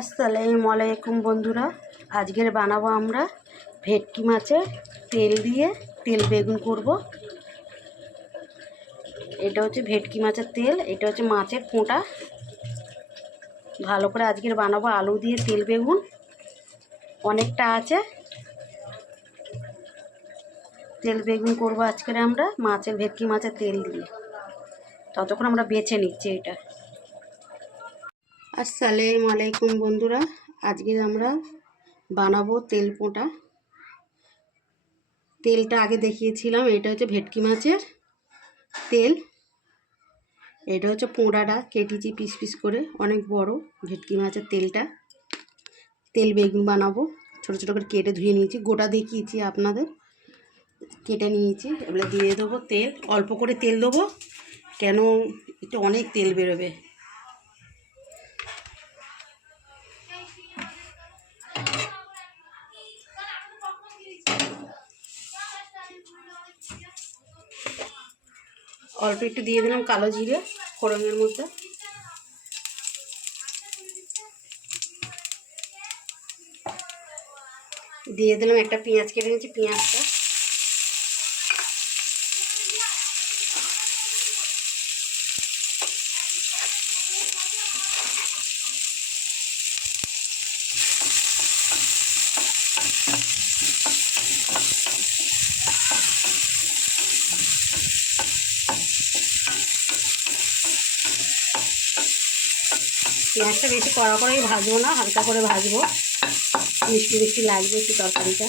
আসসালামু আলাইকুম বন্ধুরা। আজকের বানাবো আমরা ভেটকি মাছের তেল দিয়ে তেল বেগুন করব। এটা হচ্ছে ভেটকি মাছের তেল, এটা হচ্ছে মাছের কোঁটা। ভালো করে আজকের বানাবো আলু দিয়ে তেল বেগুন। অনেকটা আছে। তেল বেগুন করব আজকের আমরা মাছের, ভেটকি মাছের তেল দিয়ে। ততক্ষণ আমরা বেছে নিচ্ছি এটা। আসসালামু আলাইকুম বন্ধুরা। আজকে আমরা বানাবো তেল পোঁটা। তেলটা আগে দেখিয়েছিলাম, এটা হচ্ছে ভেটকি মাছের তেল। এটা হচ্ছে পোঁড়াটা, কেটেছি পিস পিস করে, অনেক বড় ভেটকি মাছের তেলটা। তেল বেগুন বানাবো, ছোটো ছোটো করে কেটে ধুয়ে নিয়েছি। গোটা দেখিয়েছি আপনাদের, কেটে নিয়েছি। এবারে দিয়ে দেবো তেল, অল্প করে তেল দেবো, কেন একটু অনেক তেল বেরোবে। অল্প একটু দিয়ে দিলাম কালো জিরে ফোড়নের মধ্যে। দিয়ে দিলাম একটা পেঁয়াজ, কেটে নিয়েছি পেঁয়াজটা। পেঁয়াজটা বেশি কড়া করেই ভাজবো না, হালকা করে ভাজবো। মিষ্টি মিষ্টি লাগবে একটু তরকারিটা।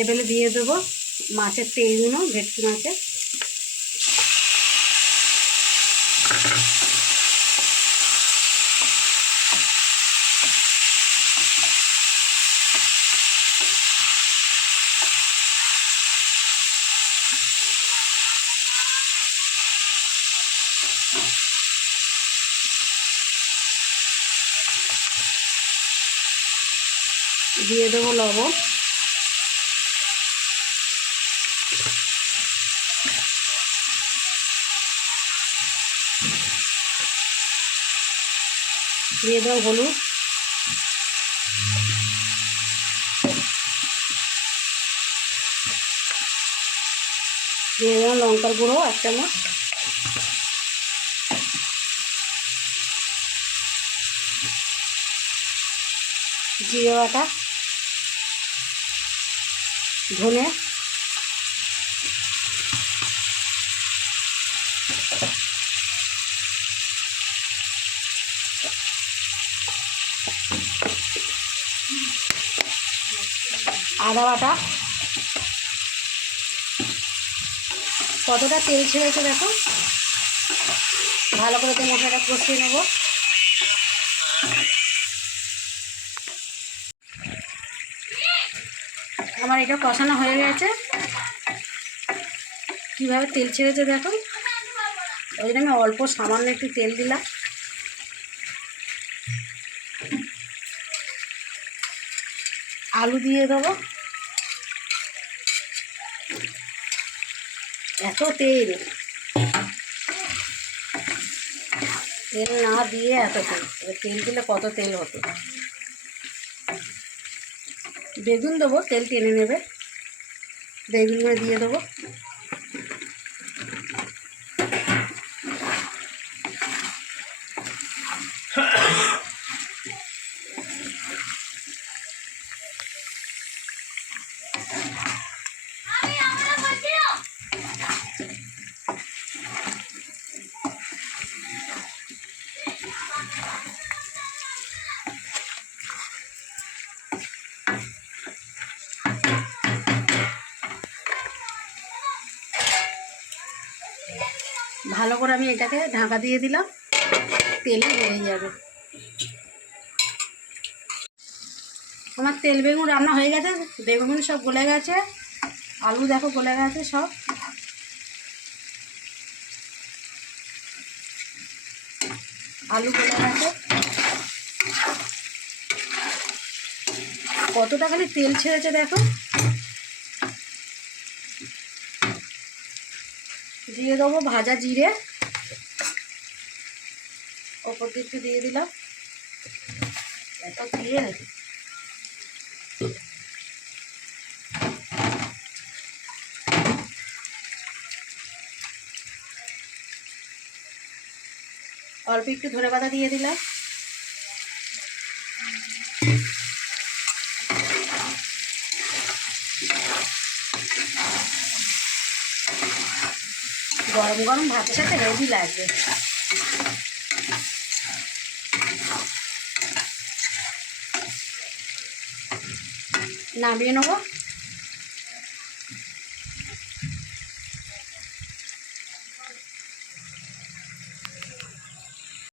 এবারে দিয়ে দেবো মাছের তেলগুলো ভেটকি মাছের। দিয়ে দেবো লবণ। দিয়ে দেবো হলুদ। দিয়ে দেবো লঙ্কার গুঁড়ো এক চামচ। জিরে বাটা, ধনে, আদা বাটা। কতটা তেল ছেড়েছে দেখো? ভালো করে তো মশলাটা কষিয়ে নেব। আমার এটা কষানো হয়ে গেছে। কীভাবে তেল ছেড়েছে দেখুন ওই জন্য আমি অল্প সামান্য একটু তেল দিলাম। আলু দিয়ে দেবো। এত তেল। তেল না দিয়ে এত তেল। তেল দিলে কত তেল হতো? বেগুন দেবো তেল টেনে নেবে। বেগুনগুলো দিয়ে দেবো। ভালো করে আমি এটাকে ঢাকা দিয়ে দিলাম, তেলে হয়ে যাবে। আমার তেল বেগুন রান্না হয়ে গেছে, বেগুন সব গলে গেছে, আলু দেখো গলে গেছে সব। আলু গলে গেছে। কতটা খালি তেল ছেড়েছে দেখো। দিয়ে দেবো ভাজা জিরে। ওপর দিয়ে একটু দিয়ে দিলাম। এত তেল অল্প একটু ধনে পাতা দিয়ে দিলাম। গরম গরম ভাতের সাথে হেভি লাগবে নামিয়ে নেব?